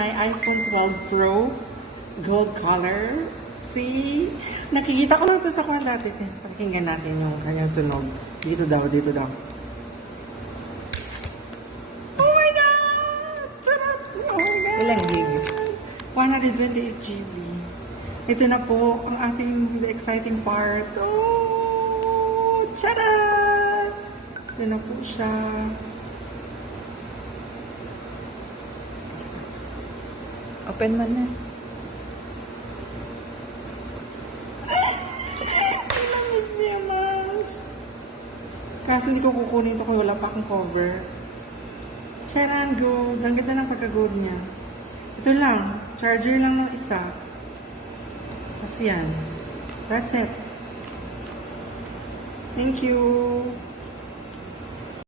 my iPhone 12 Pro gold color. See? Nakikita ko lang ito sa kwan dati. Pakinggan natin yung kanyang tunog. Dito daw, dito daw. Oh my God! Sarap! Oh my God! Ilang gig? 128 GB. Ito na po ang ating the exciting part. Oh! Charot! Ito na po siya. Open mo na. Lamig niya, Mars. Kaso hindi ko kukunin ito kung wala pa akong cover. Sharan gold. Ang ganda ng pagka-gold niya. Ito lang. Charger lang ng isa. Kasi yan. That's it. Thank you.